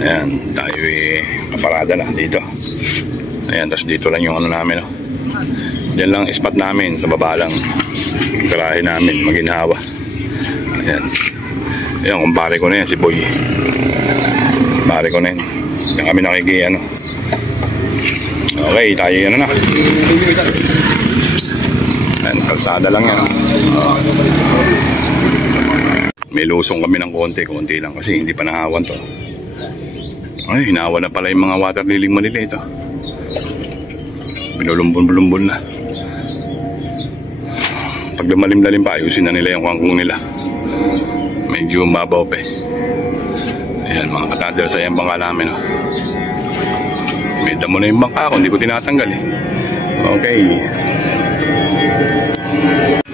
Ayan, tayo paparada na dito. Ayan, tapos dito lang yung ano namin, no? Diyan lang spot namin, sa baba lang garahe namin, Maginhawa. Ayan. Ayan, kumpare ko na yan, si Boy. Kumpare ko na yan. Diyan kami ano. Okay, tayo yan na. Ayan, kalsada lang yan. May lusong kami ng konti lang kasi hindi pa nahawan to. Ay, hinawa na pala yung mga water liling maliliit, oh. Binulumbon-bulumbon na. Pag lumalim-lalim pa, ayusin na nila yung kangkong nila. Medyo mabaw pa eh. Ayan, mga katadal sa yung bangka namin, oh. May damo na yung bangka ako, hindi ko tinatanggal eh. Okay.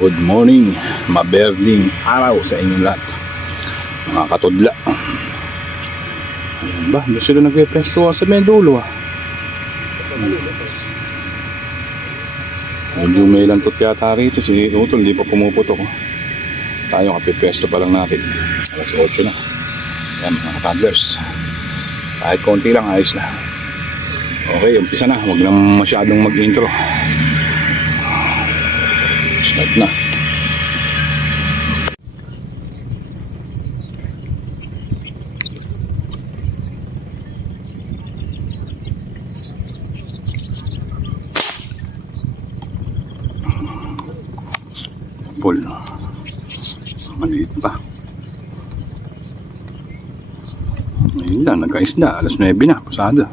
Good morning, maberling araw sa inyong lahat, mga katudla. Ayan ba, doon sila nagpe-presto sa Mendulo, ah. Medyo may lantot yata rito si Utol, hindi pa pumuputok, oh. Tayo kapipresto pa lang natin, alas 8 na. Ayan, mga toddlers, kahit konti lang ayos na. Okay, umpisa na, huwag lang masyadong mag-intro. Start na. Pol, maliit pa. Ayun lang, nagkaisda, alas 9 na, pasada.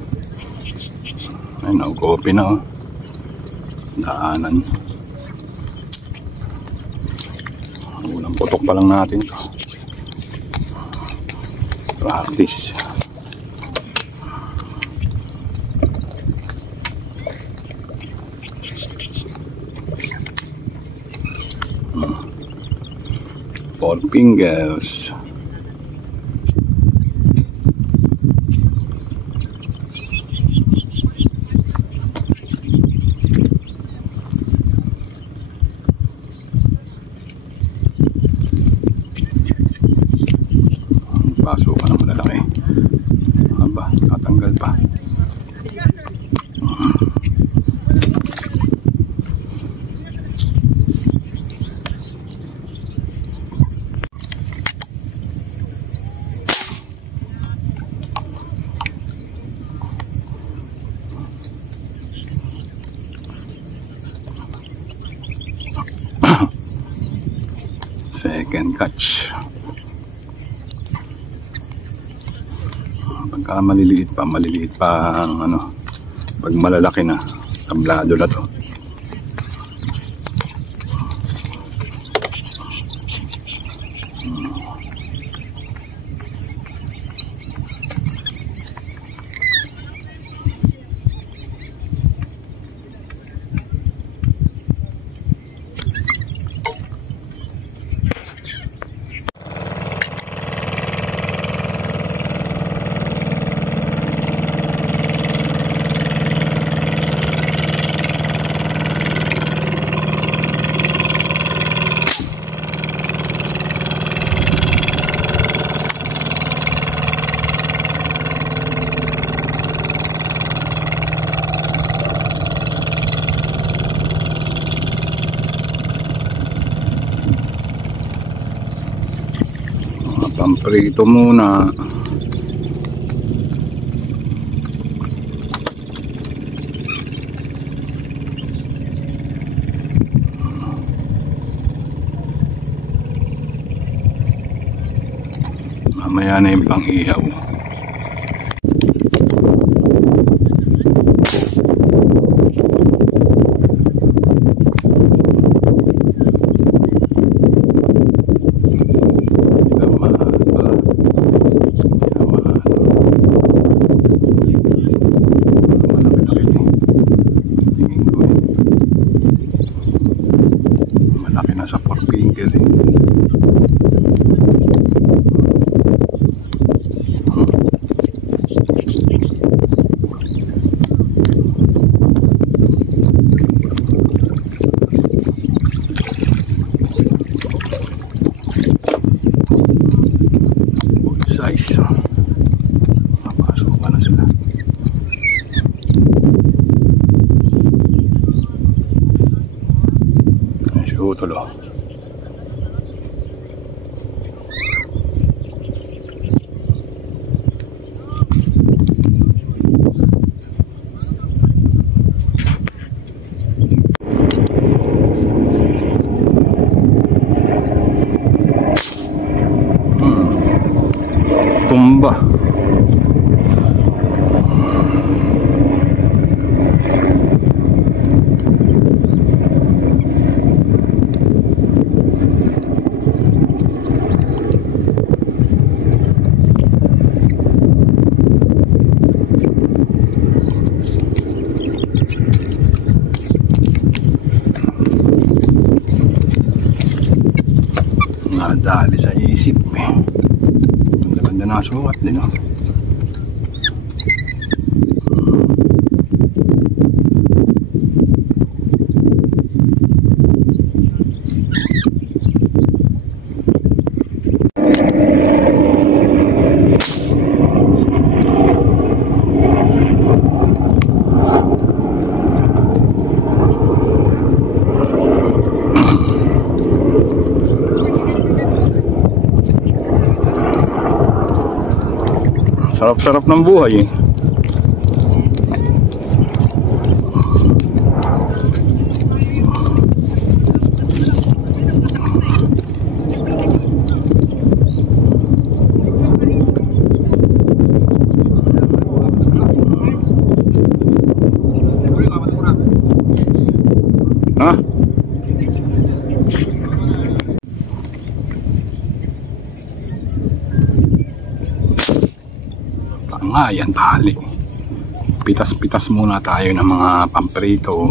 Ayun, nag-open na, oh. Daanan. Unang putok pa lang natin to. Practice. Four fingers. Pasukan ng malalaki. Aba, tatanggal pa. Second catch. Pagka maliliit pa ang ano, pag malalaki na, tablado na to. Pamprito muna. Mamaya na yung pang-ihaw. Nasa 4 finger eh. Tulo-tulo. Tumba. Nadali sa isip eh. Ganda na sukat din oh. Sarap-sarap ng buhay eh. Ha? Nga yan tali. Pitas-pitas muna tayo ng mga pamprito.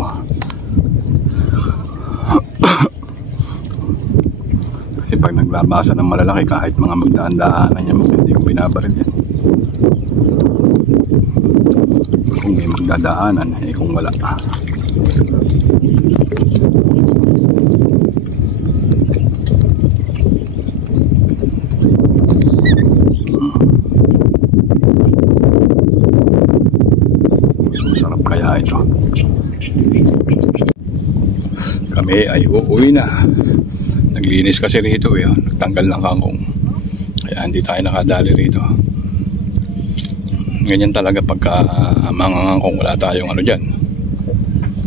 Kasi pag naglabasa ng malalaki kahit mga magdaan-daanan yan, hindi ko binabaril yan. Kung may magdadaanan eh, kung wala kaya ito. Kami ay uuwi na. Naglinis kasi rito eh. Nagtanggal ng kangkong. Kaya hindi tayo nakadali rito. Ganyan talaga pagka mga kangkong wala tayong ano dyan.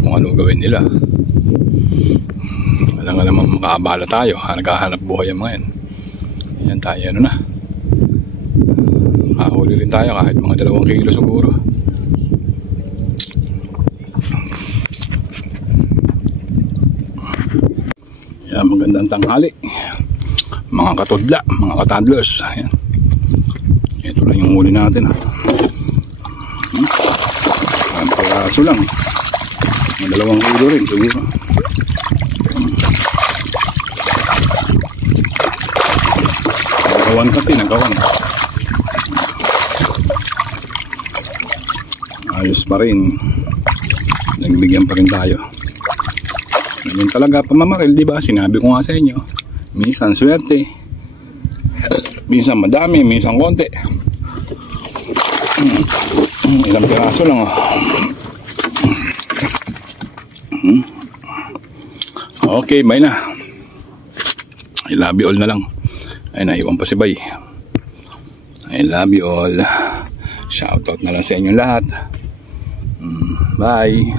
Kung ano gawin nila. Wala nga naman makaabala tayo. Naghahanap buhay ang mga yan. Yan tayo ano na. Mahuli rin tayo kahit mga 2 kilo siguro. Yan, magandang tanghali mga katudla, mga katadlers. Ayan. Ito lang yung huli natin. Ang palaso lang. 2 kilo rin siguro. Nagawan kasi, nagawan. Ayos pa rin. Nagbigyan pa rin tayo. Ganyan talaga pamamaril, di ba? Sinabi ko nga sa inyo. Minsan swerte. Minsan madami, minsan konti. Ilang piraso lang oh. Okay, bye na. I love you all na lang. Ay, naiwan pa si Bay. I love you all. Shoutout na lang sa inyo lahat. Bye.